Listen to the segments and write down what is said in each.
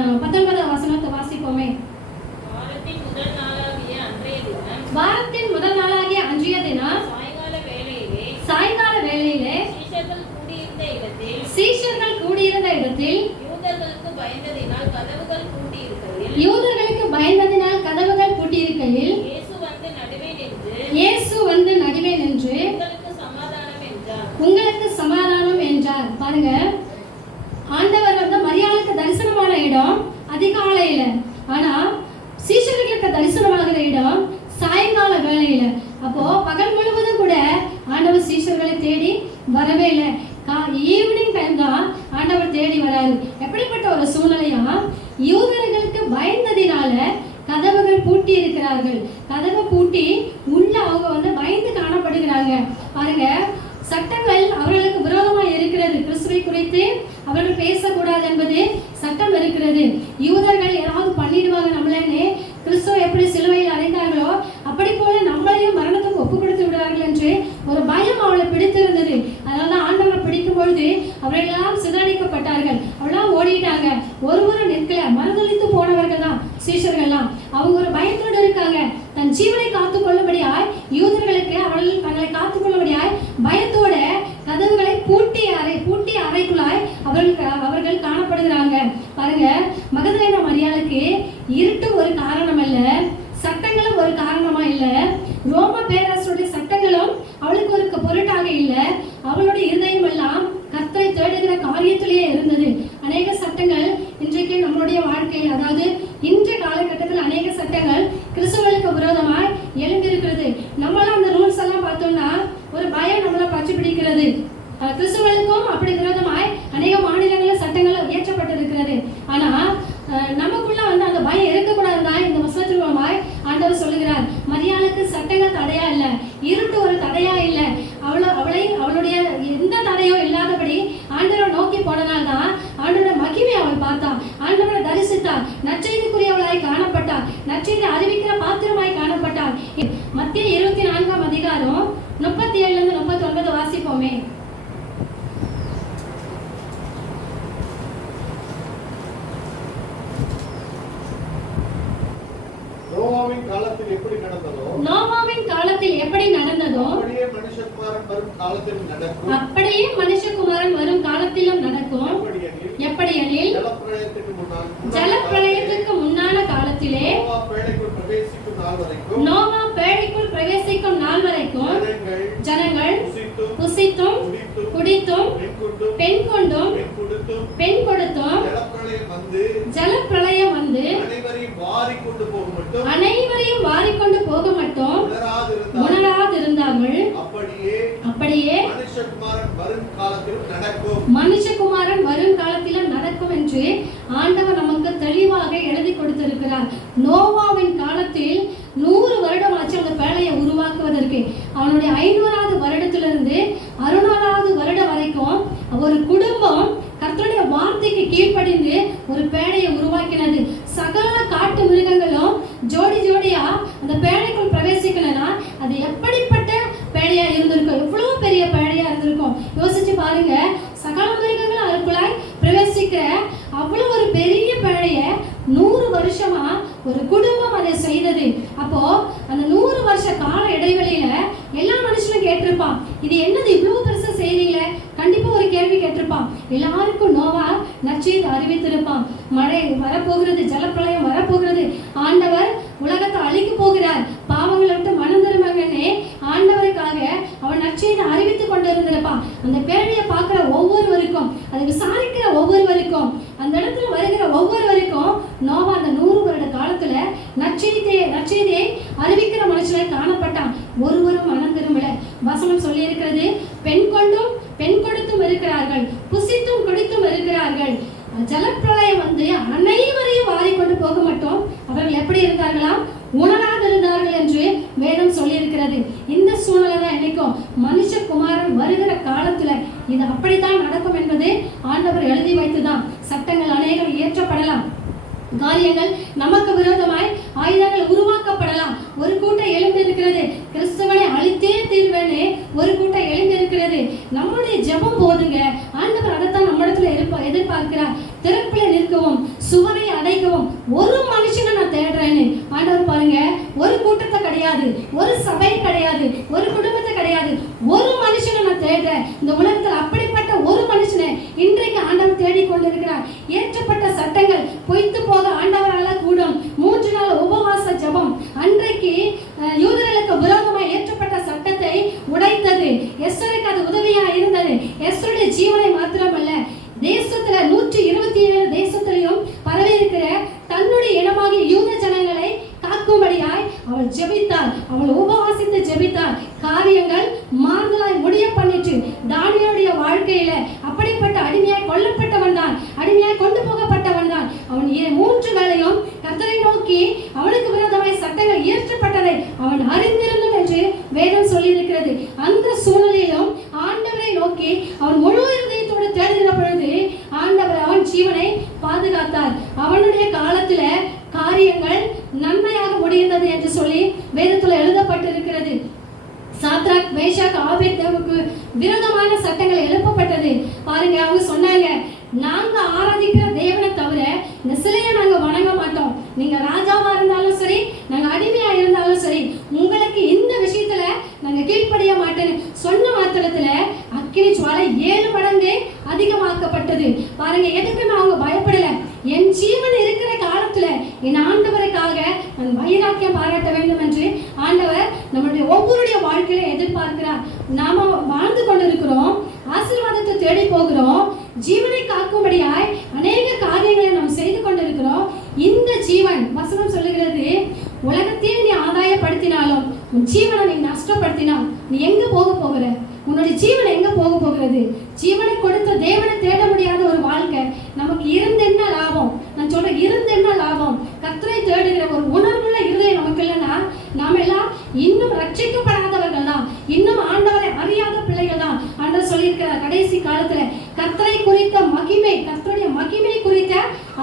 19வது வசனத்தை வாசிப்போமே. வாரத்தின் முதல் நாளாகிய அன்றைய தினம் சாயங்கால வேளையிலே சீஷர்கள் கூடியிருந்த இடத்தில் யூதர்களுக்கு பயந்ததினால் கதவுகள் பூட்டியிருக்கையில் இயேசு வந்து நடுவே நின்று உங்களுக்கு சமாதானம் என்றார். பாருங்க, ஆண்டவர் வந்து மரியாளுக்கு தரிசனமான இடம் அதிகாலையில, ஆனா சீஷர்களுக்கு தரிசனமாகிற இடம் சாயங்கால வேளையில. அப்போ பகல் முழுவதும் கூட ஆண்டவர் சீஷர்களை தேடி வரவே இல்லை. ஈவினிங் டைம் தான் ஆண்டவர் தேடி வராரு. எப்படிப்பட்ட ஒரு சூழ்நிலையா, யூதர்களுக்கு பயந்ததினால கதவுகள் பூட்டி இருக்கிறார்கள். கதவை பூட்டி உள்ள அவங்க வந்து பயந்து காணப்படுகிறாங்க. பாருங்க, சட்டங்கள் அவர்களுக்கு விரோதமாக இருக்கிறது. கிறிஸ்துவை குறித்து அவர்கள் பேசக்கூடாது என்பது சட்டம் இருக்கிறது. யூதர்கள் ஏதாவது பண்ணிடுவாங்க நம்மளே, கிறிஸ்துவ எப்படி சிலுவையில் அறைந்தார்களோ அப்படி போல நம்மளையும் மரணத்துக்கு ஒப்பு கொடுத்து விடுவார்கள் என்று ஒரு பயம் அவளை பிடித்திருந்தது. அதனாலதான் ஆண்டவரை பிடிக்கும் பொழுது அவர்களெல்லாம் சிதறடிக்கப்பட்டார்கள். அவெல்லாம் ஓடிட்டாங்க. ஒருவரும் நிற்கல. மறுதளித்து போனவர்கள் தான் சீஷர்கள்லாம். அவங்க ஒரு பயத்தோடு இருக்காங்க. தன் ஜீவனை காத்துக் கொள்ளும்படியாய் யூதர்களுக்கு அவர்கள் தங்களை காத்துக் கொள்ளும்படியாய் பயத்தோட கதவுகளை பூட்டி அறைக்குள்ளாய் அவர்கள் காணப்படுகிறாங்க. பாருங்க, மகதலேனா மரியாளுக்கு இருட்டு ஒரு காரணம் அல்ல, சட்டங்களும் ஒரு காரணமா இல்ல, ரோம பேரரசுடைய சட்டங்களும் அவளுக்கு ஒரு பொருட்டாக இல்ல. அவளுடைய இருதயம் எல்லாம் கர்த்தரை தேடுகிற காரியத்திலேயே இருந்தது. அநேக சட்டங்கள் இன்றைக்கு நம்மளுடைய வாழ்க்கையில், அதாவது இன்றைய காலகட்டத்தில் அநேக சட்டங்கள் கிறிஸ்தவர்களுக்கு விரோதமாய் எழும்பியிருக்கிறது. நம்மளாம் அந்த ரூல்ஸ் எல்லாம் பார்த்தோம்னா ஒரு பயம் நம்மள பற்றி பிடிக்கிறது. கிறிஸ்தவர்களுக்கும் அப்படி விரோதமாய் அநேக மாநிலங்களில் சட்டங்கள் இயற்றப்பட்டிருக்கிறது. ஆனா நமக்குள்ள வந்து அந்த பயம் இருக்கக்கூடாதுதான் இந்த வசனத்தின் மூலமாய் ஆண்டவர் சொல்லுகிறார். மரியாளுக்கு சட்டங்கள் தடையா இல்ல, இருட்டு ஒரு தடையா இல்ல. அவளுடைய எந்த தடையோ இல்லாதபடி ஆண்டவரை நோக்கி போனனால்தான் ஆண்டவரோட மகிமை அவள் பார்த்தான், ஆண்டவரை தரிசித்தாள், நற்செய்திக்குரியவளாய் காணப்பட்டாள், நற்செய்தி அறிவிக்கிற பாத்திரமாய் காணப்பட்டாள். மத்திய 24ஆம் அதிகாரம் 37 39 வாசிப்போமே. நோவாவின் காலத்தில் எப்படி நடந்ததோ அப்படியே மனுஷகுமாரன் வரும் காலத்திலும் நடக்கும். எப்படியெனில் ஜலப்பிரளயத்துக்கு முன்னான காலத்திலே நோவா பேழைக்குள் பிரவேசிக்கும் நாள் வரைக்கும் ஜனங்கள் புசித்தும் குடித்தும் பெண் கொண்டும் பெண் கொடுத்தும் ஜலப்பிரளயம் வந்து அனைவரையும் வாரிக்கொண்டு போக மட்டும் உணராதிருந்தார்கள். அப்படியே மனுஷகுமாரன் வரும் காலத்திலும் நடக்கும் என்று ஆண்டவர் நமக்கு தெளிவாக எழுதி கொடுத்திருக்கிறார். நோவாவின் காலத்தில் 100 வருடம் ஆச்சு அந்த பேழையை உருவாக்குவதற்கு. அவனுடைய 500வது வருடத்திலிருந்து 600வது வருடம் வரைக்கும் ஒரு குடும்பம் கர்த்தருடைய வார்த்தைக்கு கீழ்ப்படிந்து ஒரு பேழையை உருவாக்கினது. சகல காட்டு மிருகங்களும் ஜோடி ஜோடியா அந்த பேழைக்குள் பிரவேசிக்கலனா அது எப்படிப்பட்ட பேழையா இருந்திருக்கும், எவ்வளவு பெரிய பேழையா இருந்திருக்கும் யோசிச்சு பாருங்க. சகல மிருகங்களும் அதுக்குள்ளாய் பிரவேசிக்கிற அவ்வளவு ஒரு பெரிய பேழைய 100 வருஷமா ஒரு குடும்பம் அதை செய்தது. அப்போ அந்த 100 வருஷ கால இடைவெளியில எல்லா மனுஷனும் கேட்டிருப்பான், இது என்னது இவ்வளவு பெருசா செய்றீங்களே? கண்டிப்பா ஒரு கேள்வி கேட்டிருப்பான். எல்லாருக்கும் நோவா நற்செய்தி அறிவித்திருப்பான். மழை வரப்போகிறது, ஜலப்பிரளயம் வரப்போகிறது, ஆண்டவர் உலகத்தை அழிக்க போகிறார், பாவங்களை விட்டு மனம் திரும்புங்கன்னே ஆண்டவருக்காக அவன் நற்செய்தி அறிவித்துக் கொண்டிருந்திருப்பான். அந்த பேழையை பார்க்கிற ஒவ்வொருவருக்கும், அதை விசாரிக்கிற ஒவ்வொருவருக்கும், அந்த இடத்துல வருகிற ஒவ்வொருவருக்கும் நோவா அந்த 100 வருட காலத்துல நற்செய்தியை அறிவிக்கிற மனுஷனாய் காணப்பட்டான். ஒருவரும் மனம் திரும்பல. வசனம் சொல்லி இருக்கிறது, பெண் கொண்டும் பெண் கொடுத்தும் இருக்கிறார்கள், புசித்தும் குடித்தும் இருக்கிறார்கள். ஜலப்பிரளயம் வந்து அனைவரையும் வாரிக்கொண்டு போக மட்டும் அவர்கள் எப்படி இருந்தார்களாம்? உணராதிருந்தார்கள் என்று வேதம் சொல்லி இருக்கிறது. இந்த சூழ்நிலை தான் என்னைக்கும் மனுஷகுமாரன் வருகிற காலத்துல இது அப்படித்தான் நடக்கும் என்பது ஆண்டவர் எழுதி வைத்துதான். சட்டங்கள் அநேகம் இயற்றப்படலாம், காரியங்கள் நமக்கு விரோதமாய் ஆயுதங்கள் உருவாக்கப்படலாம். ஒரு கூட்டம் எழுந்திருக்கிறது, கிறிஸ்தவனை அழித்தே தீர்வேன்னு ஒரு கூட்டம் எழுந்திருக்கிறது. நம்மளுடைய ஜெபம் போதுங்க. ஆண்டவர் அதைத்தான் நம்ம இடத்துல எதிர்பார்க்கிறார். திறப்பில நிற்கவும், சுவரை ஒரு மனுஷனை நான் தேடுறேன்னு ஆண்டவர் பாருங்க, ஒரு கூட்டத்தை கிடையாது, ஒரு சபை கிடையாது, ஒரு குடும்பத்தை கிடையாது, ஒரு மனுஷனை நான் தேடுறேன். இந்த உலகத்தில் அப்படிப்பட்ட ஒரு மனுஷனை இன்றைக்கு ஆண்டவர் தேடிக்கொண்டிருக்கிறார். ஏற்றப்பட்ட சட்டங்கள் பொய்த்து போக ஆண்டவரால கூடும். 3 நாள் உபவாச ஜெபம் அன்றைக்கு யூதர்களுக்கு விரோதமாக ஏற்றப்பட்ட சட்டத்தை உடைத்தது. எஸ்தருக்கு அது உதவியா இருந்தது. எஸ்தருடைய ஜீவனை மாத்திரமல்ல, தேசத்துல 127 தேசத்திலையும் பரவி இருக்கிற தன்னுடைய இனமாகிய யூத ஜனங்களை காக்கும்படியாய் அவள் ஜெபித்தாள். அவள் உபவாசித்து ஜெபித்தாள். காரியங்கள் மாறுதலாய் முடிய பண்ணிட்டு தானியேலுடைய வாழ்க்கையில அப்படிப்பட்ட அடிமையாய் கொல்லப்பட்டவன் தான், அடிமையாய் கொண்டு போகப்பட்டவன் தான். அவன் 3 வேளையும் கர்த்தரை நோக்கி அவனுக்கு விரோதமாய் சட்டங்கள் இயற்றப்பட்டதை அவன் அறிந்திருந்தும் என்று வேதம் சொல்லி இருக்கிறது. அந்த சூழ்நிலையிலும் ஆண்டவரை நோக்கி அவன் முழு இதயத்தோடு தேடுகிற பொழுது ஆண்டவர் அவன் ஜீவனை பாதுகாத்தார். அவனுடைய காலத்துல காரியங்கள் நன்மையாக முடிந்தது என்று சொல்லி வேதத்துல எழுதப்பட்டிருக்கிறது. சாத்ராக், மேஷாக், ஆபேத்நேகோவுக்கு விரோதமான சட்டங்கள் எழுப்பப்பட்டது. பாருங்க, அவங்க சொன்னாங்க, நாங்க ஆராதிக்கிற தேவனை தவிர இந்த சிலையை நாங்க வணங்க மாட்டோம். நீங்க ராஜாவா இருந்தாலும் சரி, நாங்க அடிமையா இருந்தாலும் சரி, உங்களுக்கு இந்த விஷயத்துல நாங்க கீழ்ப்படிய மாட்டேன்னு சொன்ன மாத்திரத்துல அக்கினி ஜுவாலை 7 மடங்கு அதிகமாக்கப்பட்டது. பாருங்க, எதுக்குன்னு அவங்க பயப்படல. என் ஜீவன் இருக்கிற காலத்துல என் ஆண்டவருக்காக நான் வைராக்கியம் பாராட்ட வேண்டும் என்று ஆண்டவர் நம்மளுடைய ஒவ்வொருடைய வாழ்க்கையில எதிர்பார்க்கிறார். நாம வாழ்ந்து கொண்டிருக்கிறோம், ஆசீர்வாதத்தை தேடி போகிறோம், ஜீவனை காக்கும்படியாய் அநேக காரியங்களை நாம் செய்து கொண்டிருக்கிறோம். இந்த ஜீவன் வசனம் சொல்லுகிறது, உலகத்தையே நீ ஆதாயப்படுத்தினாலும் உன் ஜீவனை நீ நஷ்டப்படுத்தினால் நீ எங்க போக போகிற? உன்னுடைய ஜீவன் எங்க போக போகிறது? ஜீவனை கொடுத்த தேவனை தேட முடியாத ஒரு வாழ்க்கை நமக்கு இருந்து என்ன லாபம்? நான் சொல்றேன், இருந்து என்ன லாபம்? கர்த்தரை தேடுகிற ஒரு உணர்வுள்ள இருதயம் நமக்கு இல்லைன்னா நாம எல்லாம் இன்னும் ரட்சிக்கப்படாதவர்கள் தான், இன்னும் ஆண்டவரை அறியாத பிள்ளைகள் தான். ஆண்டவர் சொல்லியிருக்கிறார், கடைசி காலத்துல கர்த்தரை குறித்த மகிமை, கர்த்தருடைய மகிமை குறித்த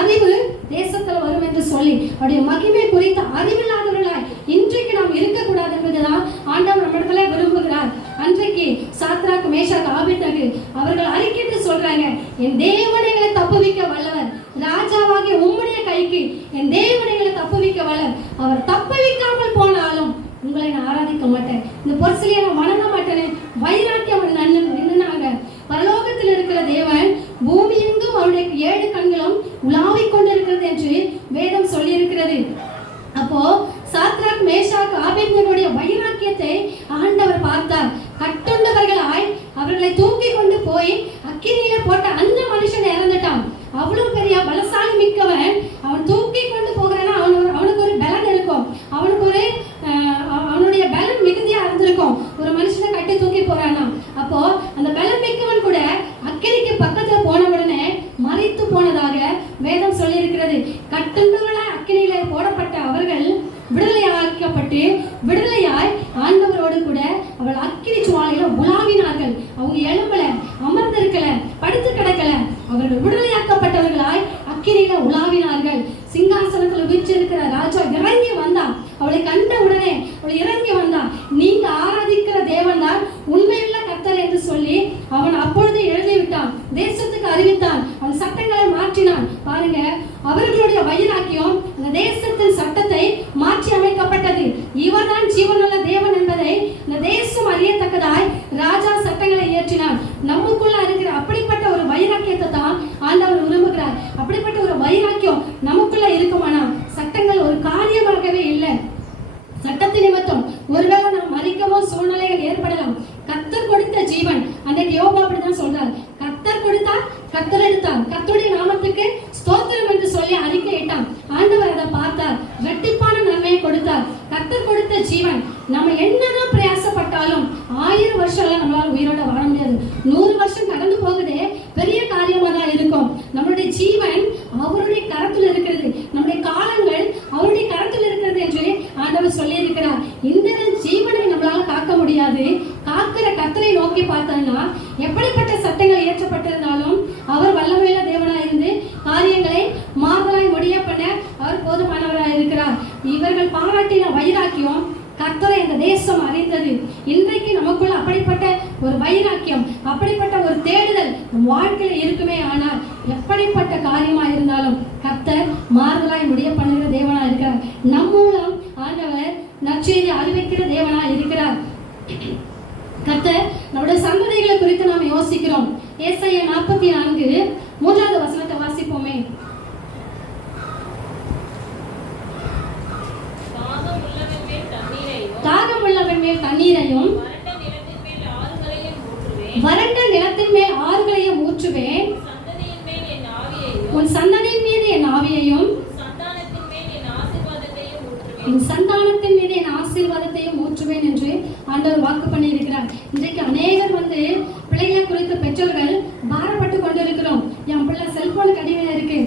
அறிவு தேசத்துல வரும் என்று சொல்லி அவருடைய மகிமை குறித்த அறிவில்லாதவர்களாய் இன்றைக்கு நாம் இருக்கக்கூடாது என்பதுதான் ஆண்டவர் நம்மிடத்துல விரும்புகிறார். அன்றைக்கு சாத்ராக், மேஷாக், ஆபேத்நேகோ அவர்கள் அறிக்கையிட்டு சொல்றாங்க, என் தேவனைகளை தப்புவிக்க வல்லவர், ராஜாவாகிய உம்முடைய கைக்கு என் தேவனைகளை தப்புவிக்க வல்லவர், அவர் தப்புவிக்காமல் போனாலும் உங்களை நான் ஆராதிக்க மாட்டேன், இந்த பொருசிலியை நான் வணங்க மாட்டேன்னு வைராக்கியம் நின்னுனாங்க. பரலோகத்தில் இருக்கிற தேவன் பூமி எங்கும் அவருடைய 7 கண்களும் உலாவிக் கொண்டிருக்கிறது என்று வேதம் சொல்லி இருக்கிறது. அப்போ சாத்ராக், மேஷாக், ஆபேத்நேகோவுடைய வைராக்கியத்தை ஆண்டவர் பார்த்தார். கட்டுண்டவர்களாய் அவர்களை தூக்கி கொண்டு போய் அக்கினியில போட்ட அந்த மனுஷன் இறந்துட்டான். அவ்வளவு பெரிய பலசாலி மிக்கவன், அவன் தூக்கி கொண்டு போகிறான்னா அவனுக்கு ஒரு பலன் இருக்கும், அவனுக்கு ஒரு அவனுடைய பலன் மிகுதியா இருந்திருக்கும். ஒரு மனுஷனை கட்டி தூக்கி போறானா, அப்போ அந்த பலன் மிக்கவன் கூட அக்கினிக்கு பக்கத்துல போன உடனே மரித்து போனதாக வேதம் சொல்லி இருக்கிறது. கட்டுண்டவர்களாய் அக்கினியில போடப்பட்ட அவர்கள் விடுதலையாக்கப்பட்டு விடுதலையாய் ஆண்டவரோடு கூட அவள் அக்கினி ஜுவாலையில உலாவினார்கள். அவங்க எழும்பல, அமர்ந்திருக்கல, படுத்து கிடக்கல, அவர்கள் விடுதலையாக்கப்பட்டவர்களாய் அக்கினியில உலாவினார்கள். சிங்காசனத்துல வீற்றிருக்கிற ராஜா இறங்கி வந்தான். அவளை கண்ட உடனே அவள் இறங்கி வந்தான். நீங்க ஆராதிக்கிற தேவன் தான் உண்மையுள்ள கர்த்தர் என்று சொல்லி அவன் அப்பொழுது எழுதிவிட்டான், தேசத்துக்கு அறிவித்தான், அவன் சட்டங்களை மாற்றினான். பாருங்க, அவர்களுடைய வைராக்கியம் அந்த தேசத்தின் சட்டத்தை மாற்றி அமைக்கப்பட்டது. இவர்தான் ஜீவனுள்ள தேவன் என்பதை இந்த தேசம் அறியத்தக்கதாய் ராஜா சட்டங்களை இயற்றினான். நமக்குள்ள இருக்கிற அப்படிப்பட்ட ஒரு வைராக்கியத்தை தான் ஆண்டவர் விரும்புகிறார். அப்படிப்பட்ட ஒரு வைராக்கியம் நமக்குள்ள இருக்குமானா சட்டங்கள் ஒரு காரியமாகவே இல்லை. சட்டத்தின் நிமித்தம் ஒருவேளை நாம் மறிக்கவும் சூழ்நிலைகள் ஏற்படலாம். கர்த்தர் கொடுத்த ஜீவன், அன்றைக்கு யோபு அப்படிதான் சொல்றார், கர்த்தர் கொடுத்தார், கர்த்தர் எடுத்தார், கர்த்தருடைய நாமத்துக்கு ஸ்தோத்திரம் என்று சொல்லி அறிக்கையிட்டான். ஆண்டவர் அதை பார்த்தார், இரட்டிப்பான நன்மையை கொடுத்தார். கர்த்தர் கொடுத்த ஜீவன் நம்ம என்னதான் பிரயாசப்பட்டாலும் 1000 வருஷம் நம்மளால உயிரோட வாழ முடியாது. 100 வருஷம் கடந்து போகுதே பெரிய காரியமா தான் இருக்கும். நம்மளுடைய ஜீவன் அவருடைய கரத்தில் இருக்கிறது, நம்முடைய காலங்கள் அவருடைய கரத்தில் இருக்கிறது என்று ஆண்டவர் சொல்லி இருக்கிறார். இந்த ஜீவனை நம்மளால காக்க முடியாது. காக்கிற கர்த்தரை நோக்கி பார்த்தோம்னா எப்படிப்பட்ட சட்டங்கள் இயற்றப்பட்டிருந்தாலும் அவர் வல்லமையுள்ள தேவனாய் இருந்து காரியங்களை மாறுதலாய் முடிய பண்ண அவர் போதுமானவராய் இருக்கிறார். இவர்கள் பாராட்டின வைராக்கியம் கர்த்தரை இந்த தேசம் அறிந்தது. இன்றைக்கு நமக்குள்ள அப்படிப்பட்ட ஒரு வைராக்கியம், அப்படிப்பட்ட ஒரு தேடுதல் வாழ்க்கையில இருக்குமே ஆனால் எப்படிப்பட்ட காரியமா இருந்தாலும் கர்த்தர் மாறுதலாய் முடிய இருக்கிற தேவனா இருக்கிறார். கர்த்தர் நம்முடைய சந்ததிகளை குறித்து நாம் யோசிக்கிறோம். ஏசாயா 44 3வது வசனத்தை வாசிப்போமே. தாகம் உள்ளவன் மேல் தண்ணீரையும் வறண்ட நிலத்தின் மேல் ஆறுகளையும் ஊற்றுவேன். உன் சந்ததியின் மீது என் ஆவியையும் என் சந்தானத்தின் மீது என் ஆசீர்வாதத்தையும் ஊற்றுவேன் என்று ஆண்டவர் வாக்கு பண்ணியிருக்கிறார். இன்றைக்கு அநேகர் பிள்ளைகளை குறித்து பெற்றோர்கள் பாரப்பட்டு கொண்டிருக்கிறோம். என் பிள்ளை செல்போனுக்கு அடிமையா இருக்கு,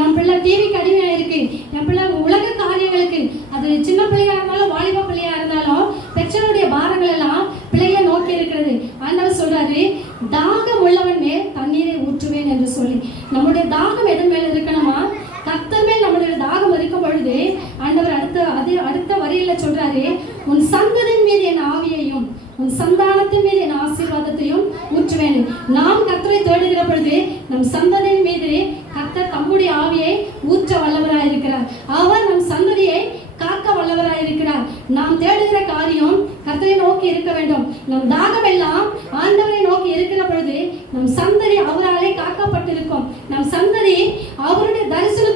என் பிள்ளை டிவிக்கு அடிமையா இருக்கு, என் பிள்ளை உலக காரியங்களுக்கு, அது சின்ன பிள்ளையா இருந்தாலும் வாலிப பிள்ளையா இருந்தாலும் பெற்றோருடைய பாரங்கள் எல்லாம் பிள்ளைகளை நோக்கி இருக்கிறது. ஆண்டவர் சொல்றாரு, தாகம் உள்ளவன் மேல் தண்ணீரை ஊற்றுவேன் என்று சொல்லி. நம்முடைய தாகம் எதன் மேல இருக்கணுமா? கர்த்தர் மேல் நம்முடைய தாகம் இருக்கும் பொழுது ஆண்டவர் அடுத்த வரியில சொல்றாரு, உன் சந்ததியின் மீது என் ஆவியையும் உன் சந்தானத்தின் மீது என் ஆசீர்வாதத்தையும் ஊற்றுவேன். நாம் கர்த்தரை தேடுகிற பொழுது நம் சந்ததியின் மீது கர்த்தர் தம்முடைய ஆவியை ஊற்ற வல்லவராய் இருக்கிறார். அவர் நம் சந்ததியை காக்க வல்லவராய் இருக்கிறார். நாம் தேடுகிற காரியம் கர்த்தரை நோக்கி இருக்க வேண்டும். நம் தாகம் எல்லாம் ஆண்டவரை நோக்கி இருக்கிற பொழுது நம் சந்ததி அவராலே காக்கப்பட்டிருக்கும். நம் சந்ததி அவருடைய தரிசனம்